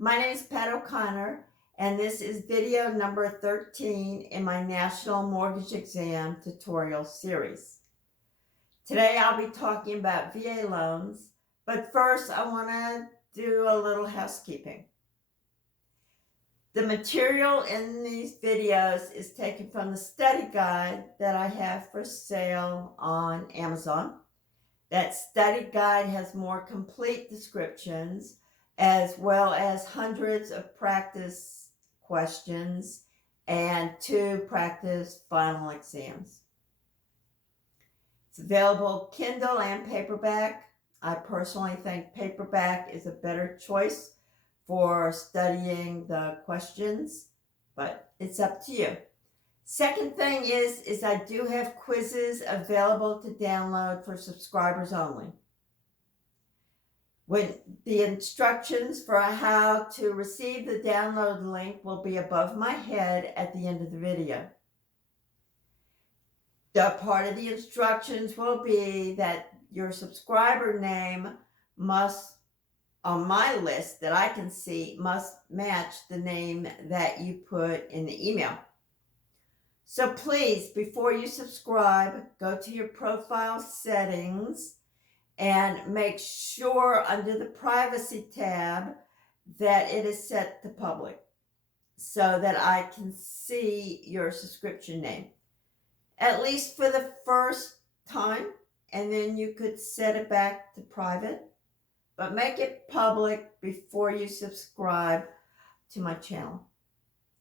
My name is Pat O'Connor, and this is video number 13 in my National Mortgage Exam tutorial series. Today I'll be talking about VA loans, but first I want to do a little housekeeping. The material in these videos is taken from the study guide that I have for sale on Amazon. That study guide has more complete descriptions as well as hundreds of practice questions and 2 practice final exams. It's available Kindle and paperback. I personally think paperback is a better choice for studying the questions, but it's up to you. Second thing is I do have quizzes available to download for subscribers only. When the instructions for how to receive the download link will be above my head at the end of the video. The part of the instructions will be that your subscriber name must, on my list that I can see, must match the name that you put in the email. So please, before you subscribe, go to your profile settings and make sure under the privacy tab that it is set to public so that I can see your subscription name, at least for the first time, and then you could set it back to private, but make it public before you subscribe to my channel.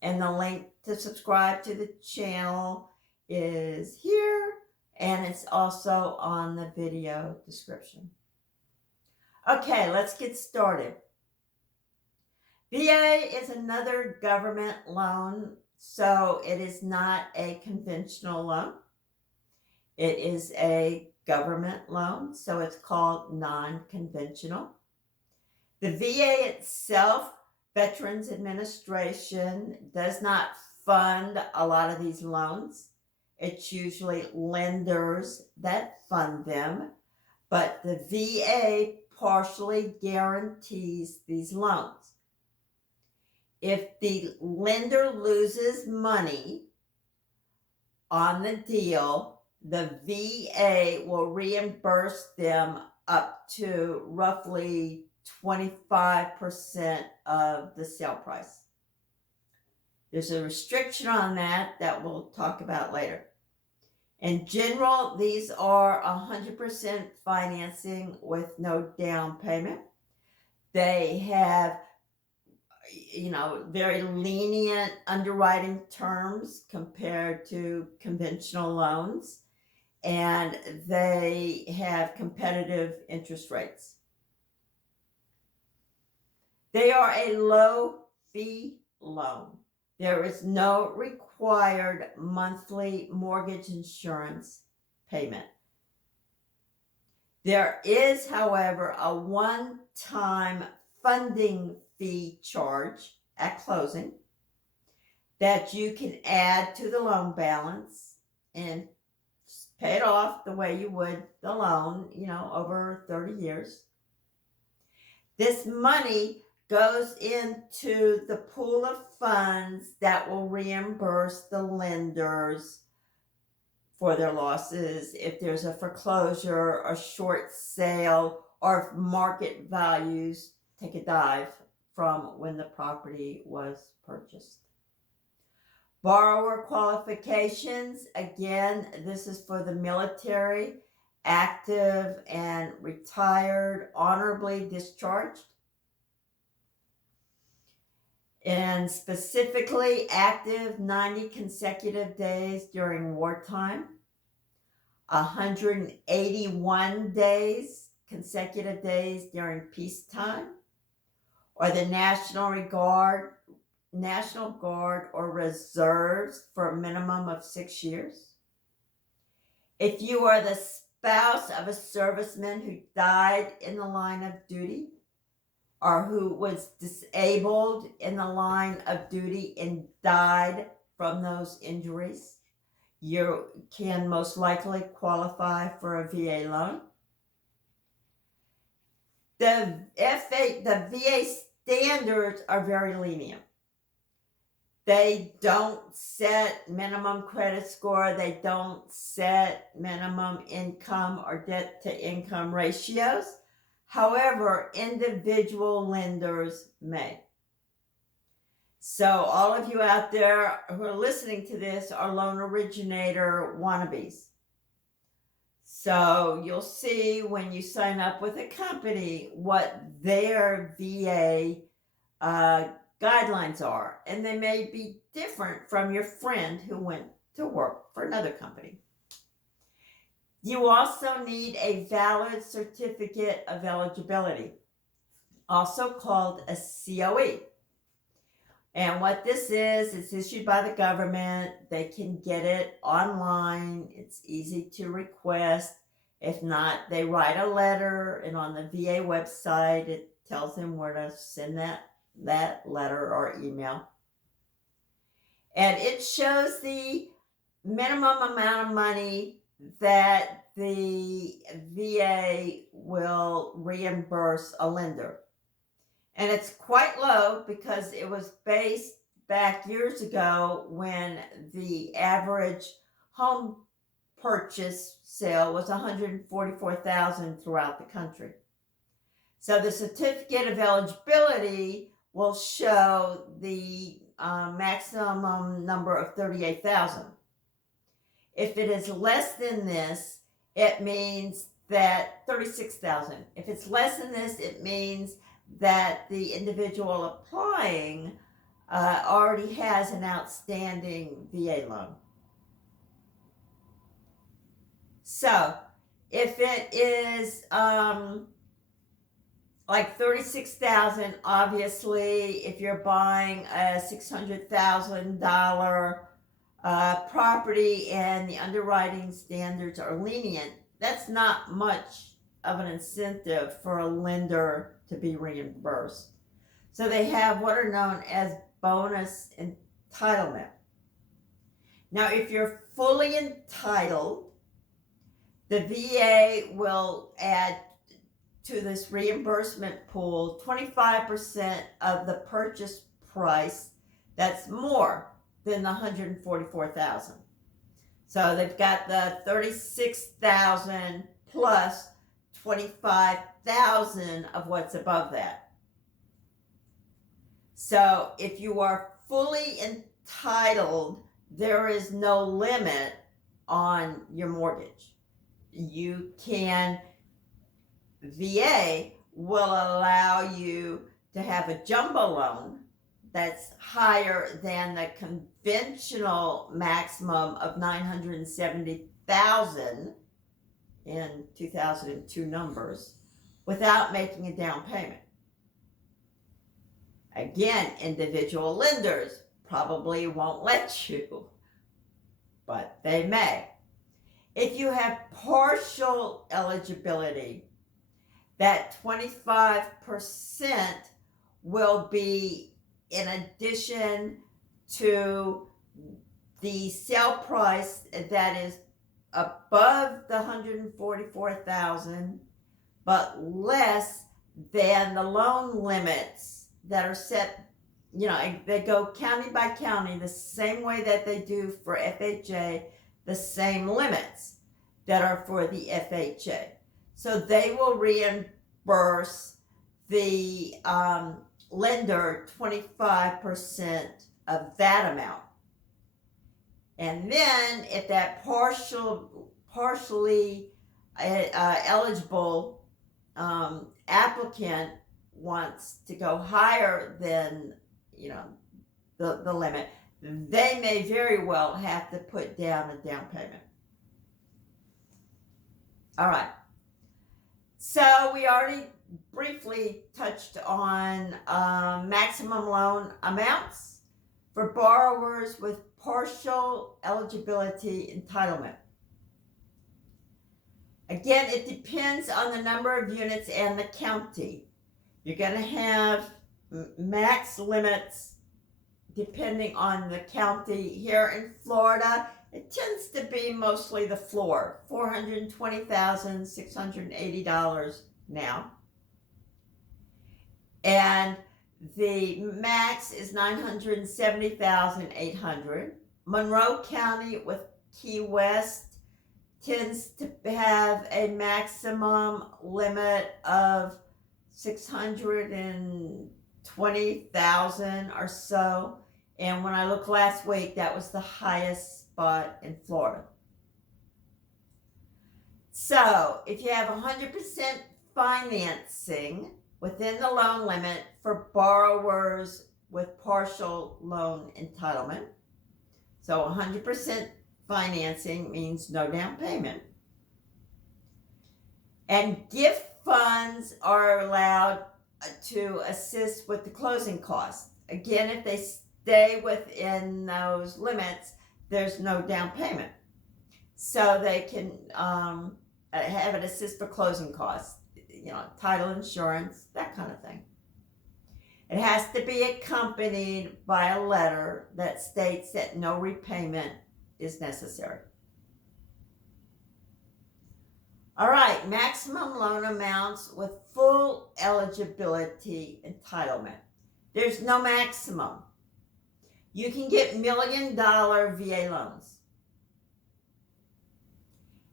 And the link to subscribe to the channel is here, and it's also on the video description. Okay, let's get started. VA is another government loan, so it is not a conventional loan. It is a government loan, so it's called non-conventional. The VA itself, Veterans Administration, does not fund a lot of these loans. It's usually lenders that fund them, but the VA partially guarantees these loans. If the lender loses money on the deal, the VA will reimburse them up to roughly 25% of the sale price. There's a restriction on that we'll talk about later. In general, these are 100% financing with no down payment. They have, very lenient underwriting terms compared to conventional loans, and they have competitive interest rates. They are a low fee loan. There is no required monthly mortgage insurance payment. There is, however, a one-time funding fee charge at closing that you can add to the loan balance and pay it off the way you would the loan, over 30 years. This money goes into the pool of funds that will reimburse the lenders for their losses if there's a foreclosure, a short sale, or if market values take a dive from when the property was purchased. Borrower qualifications, again, this is for the military, active and retired, honorably discharged. And specifically active 90 consecutive days during wartime, 181 consecutive days during peacetime, or the National Guard or Reserves for a minimum of 6 years. If you are the spouse of a serviceman who died in the line of duty, or who was disabled in the line of duty and died from those injuries, you can most likely qualify for a VA loan. The VA standards are very lenient. They don't set minimum credit score. They don't set minimum income or debt to income ratios. However, individual lenders may. So all of you out there who are listening to this are loan originator wannabes. So you'll see when you sign up with a company what their VA guidelines are, and they may be different from your friend who went to work for another company. You also need a valid certificate of eligibility, also called a COE. And what this is, it's issued by the government. They can get it online. It's easy to request. If not, they write a letter, and on the VA website, it tells them where to send that letter or email. And it shows the minimum amount of money that the VA will reimburse a lender. And it's quite low because it was based back years ago when the average home purchase sale was $144,000 throughout the country. So the certificate of eligibility will show the maximum number of $38,000. If it is less than this, it means that $36,000. If it's less than this, it means that the individual applying already has an outstanding VA loan. So if it is like $36,000, obviously, if you're buying a $600,000 property and the underwriting standards are lenient, that's not much of an incentive for a lender to be reimbursed. So they have what are known as bonus entitlement. Now, if you're fully entitled, the VA will add to this reimbursement pool 25% of the purchase price that's more than the $144,000. So they've got the $36,000 plus $25,000 of what's above that. So if you are fully entitled, there is no limit on your mortgage. You can, VA will allow you to have a jumbo loan that's higher than the conventional maximum of $970,000 in 2002 numbers without making a down payment. Again, individual lenders probably won't let you, but they may. If you have partial eligibility, that 25% will be in addition to the sale price that is above the $144,000, but less than the loan limits that are set. You know, they go county by county the same way that they do for FHA, the same limits that are for the FHA. So they will reimburse the lender 25% of that amount. And then if that partially eligible applicant wants to go higher than, the limit, they may very well have to put down a down payment. All right. So we already briefly touched on maximum loan amounts for borrowers with partial eligibility entitlement. Again, it depends on the number of units and the county. You're going to have max limits depending on the county. Here in Florida, it tends to be mostly the floor, $420,680 now. And The max is $970,800. Monroe County with Key West tends to have a maximum limit of 620,000 or so. And when I looked last week, that was the highest spot in Florida. So if you have 100% financing within the loan limit for borrowers with partial loan entitlement, so 100% financing means no down payment. And gift funds are allowed to assist with the closing costs. Again, if they stay within those limits, there's no down payment. So they can have it assist for closing costs, title insurance, that kind of thing. It has to be accompanied by a letter that states that no repayment is necessary. All right, maximum loan amounts with full eligibility entitlement. There's no maximum. You can get $1 million VA loans.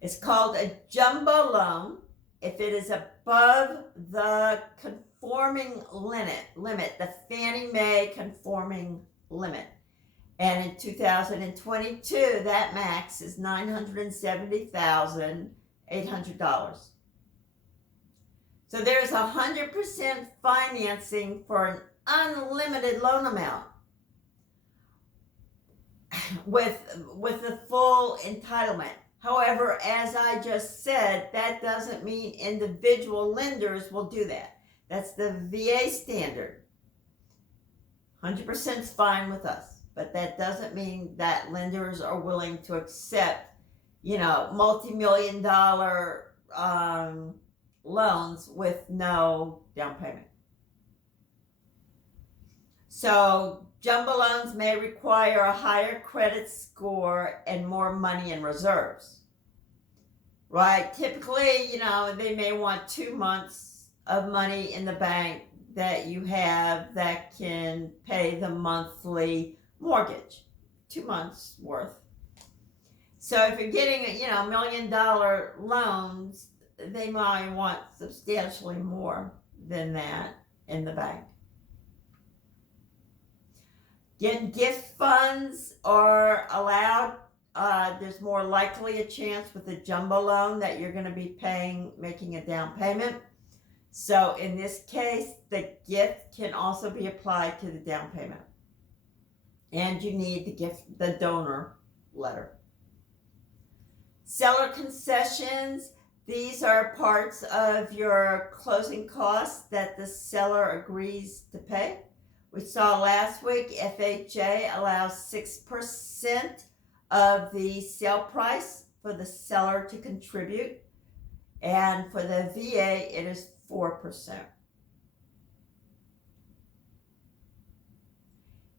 It's called a jumbo loan if it is above the conforming limit, the Fannie Mae conforming limit. And in 2022, that max is $970,800. So there's 100% financing for an unlimited loan amount with the full entitlement. However, as I just said, that doesn't mean individual lenders will do that. That's the VA standard. 100% is fine with us, but that doesn't mean that lenders are willing to accept, multi-million-dollar loans with no down payment. So jumbo loans may require a higher credit score and more money in reserves, right? Typically, they may want 2 months of money in the bank that you have that can pay the monthly mortgage, 2 months worth. So if you're getting, $1 million loans, they might want substantially more than that in the bank. Again, gift funds are allowed. There's more likely a chance with a jumbo loan that you're going to be making a down payment. So in this case, the gift can also be applied to the down payment. And you need the donor letter. Seller concessions. These are parts of your closing costs that the seller agrees to pay. We saw last week FHA allows 6% of the sale price for the seller to contribute. And for the VA, it is 4%.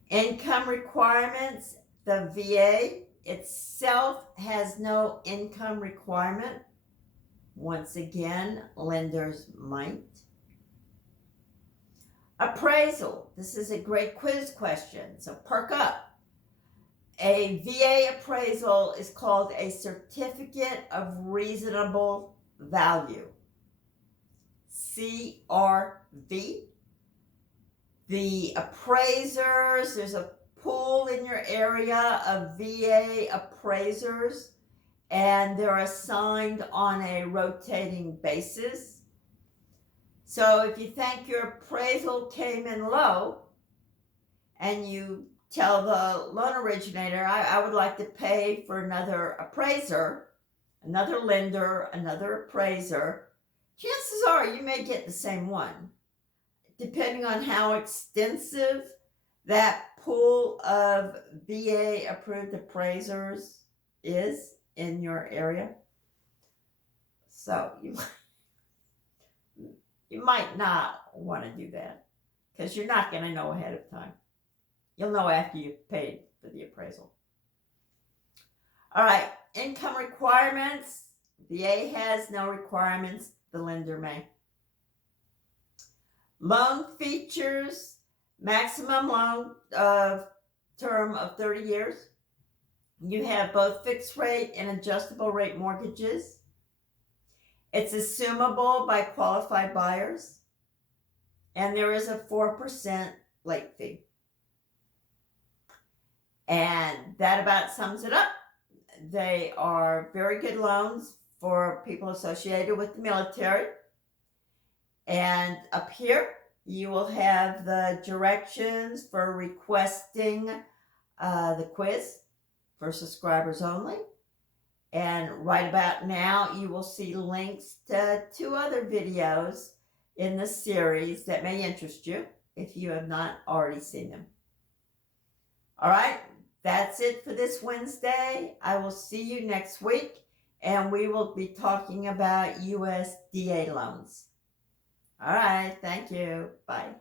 Income requirements. The VA itself has no income requirement. Once again, lenders might. Appraisal. This is a great quiz question, so perk up. A VA appraisal is called a Certificate of Reasonable Value, CRV. The appraisers, there's a pool in your area of VA appraisers, and they're assigned on a rotating basis. So if you think your appraisal came in low and you tell the loan originator, I would like to pay for another appraiser, another lender, another appraiser, chances are you may get the same one, depending on how extensive that pool of VA approved appraisers is in your area. So you might not want to do that because you're not going to know ahead of time. You'll know after you've paid for the appraisal. All right, income requirements. VA has no requirements. The lender may. Loan features. Maximum loan term of 30 years. You have both fixed rate and adjustable rate mortgages. It's assumable by qualified buyers. And there is a 4% late fee. And that about sums it up. They are very good loans for people associated with the military. And up here, you will have the directions for requesting the quiz for subscribers only. And right about now, you will see links to 2 other videos in the series that may interest you if you have not already seen them. All right, that's it for this Wednesday. I will see you next week, and we will be talking about USDA loans. All right, thank you. Bye.